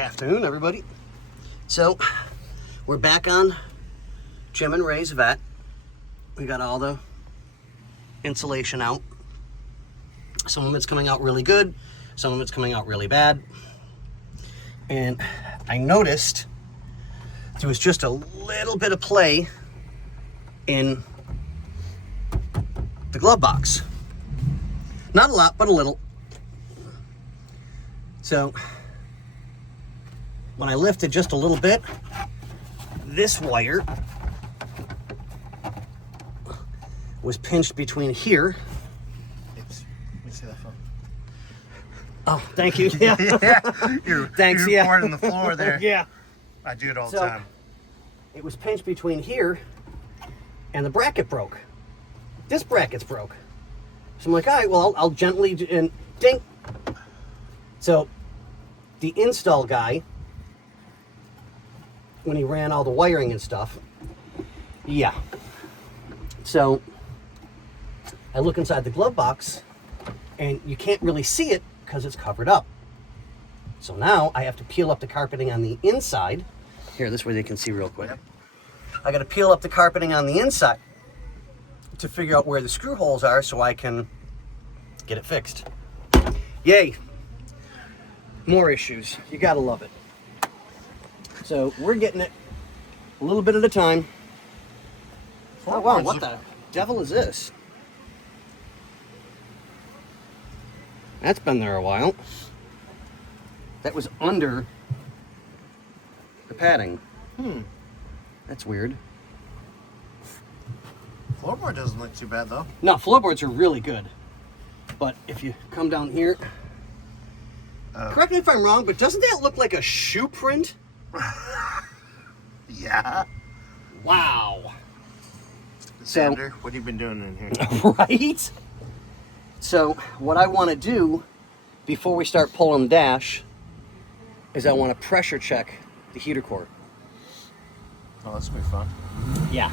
Afternoon, everybody. So, we're back on Jim and Ray's vet. We got all the insulation out. Some of it's coming out really good, some of it's coming out really bad. And I noticed there was just a little bit of play in the glove box. Not a lot, but a little. So, when I lifted just a little bit, this wire was pinched between here. Let me see that phone. Oh, thank you. Yeah. Thanks. You're pouring on the floor there. Yeah. I do it all the time. It was pinched between here, and the bracket broke. This bracket's broke. So I'm like, all right, well, I'll gently, and ding. So the install guy, when he ran all the wiring and stuff, yeah. So I look inside the glove box, and you can't really see it because it's covered up. So now I have to peel up the carpeting on the inside. Here, this way they can see real quick. I got to peel up the carpeting on the inside to figure out where the screw holes are so I can get it fixed. Yay. More issues. You got to love it. So we're getting it a little bit at a time. Oh wow, what the devil is this? That's been there a while. That was under the padding. That's weird. Floorboard doesn't look too bad though. No, floorboards are really good. But if you come down here, correct me if I'm wrong, but doesn't that look like a shoe print? Yeah. Wow. Xander, what have you been doing in here? Right? So what I want to do before we start pulling the dash is I want to pressure check the heater core. Oh, that's gonna be fun. Yeah.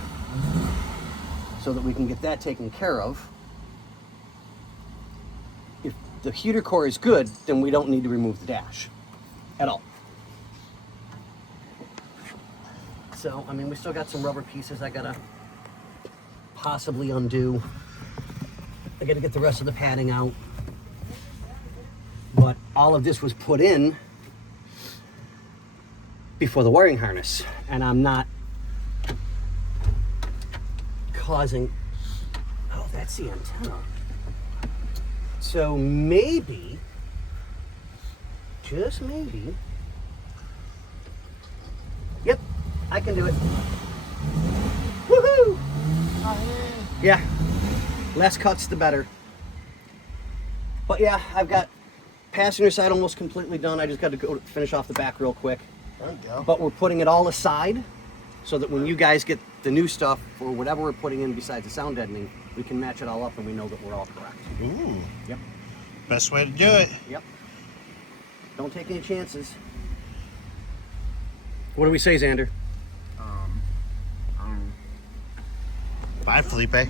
So that we can get that taken care of. If the heater core is good, then we don't need to remove the dash at all. So, I mean, we still got some rubber pieces I gotta possibly undo. I gotta get the rest of the padding out. But all of this was put in before the wiring harness, and I'm not causing, oh, that's the antenna. So maybe, just maybe, yep, I can do it. Woohoo! Yeah, less cuts the better. But yeah, I've got passenger side almost completely done. I just got to go finish off the back real quick. There we go. But we're putting it all aside so that when you guys get the new stuff or whatever we're putting in besides the sound deadening, we can match it all up and we know that we're all correct. Ooh. Yep. Best way to do it. Yep. Don't take any chances. What do we say, Xander? Bye, Felipe.